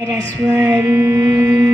Era suan.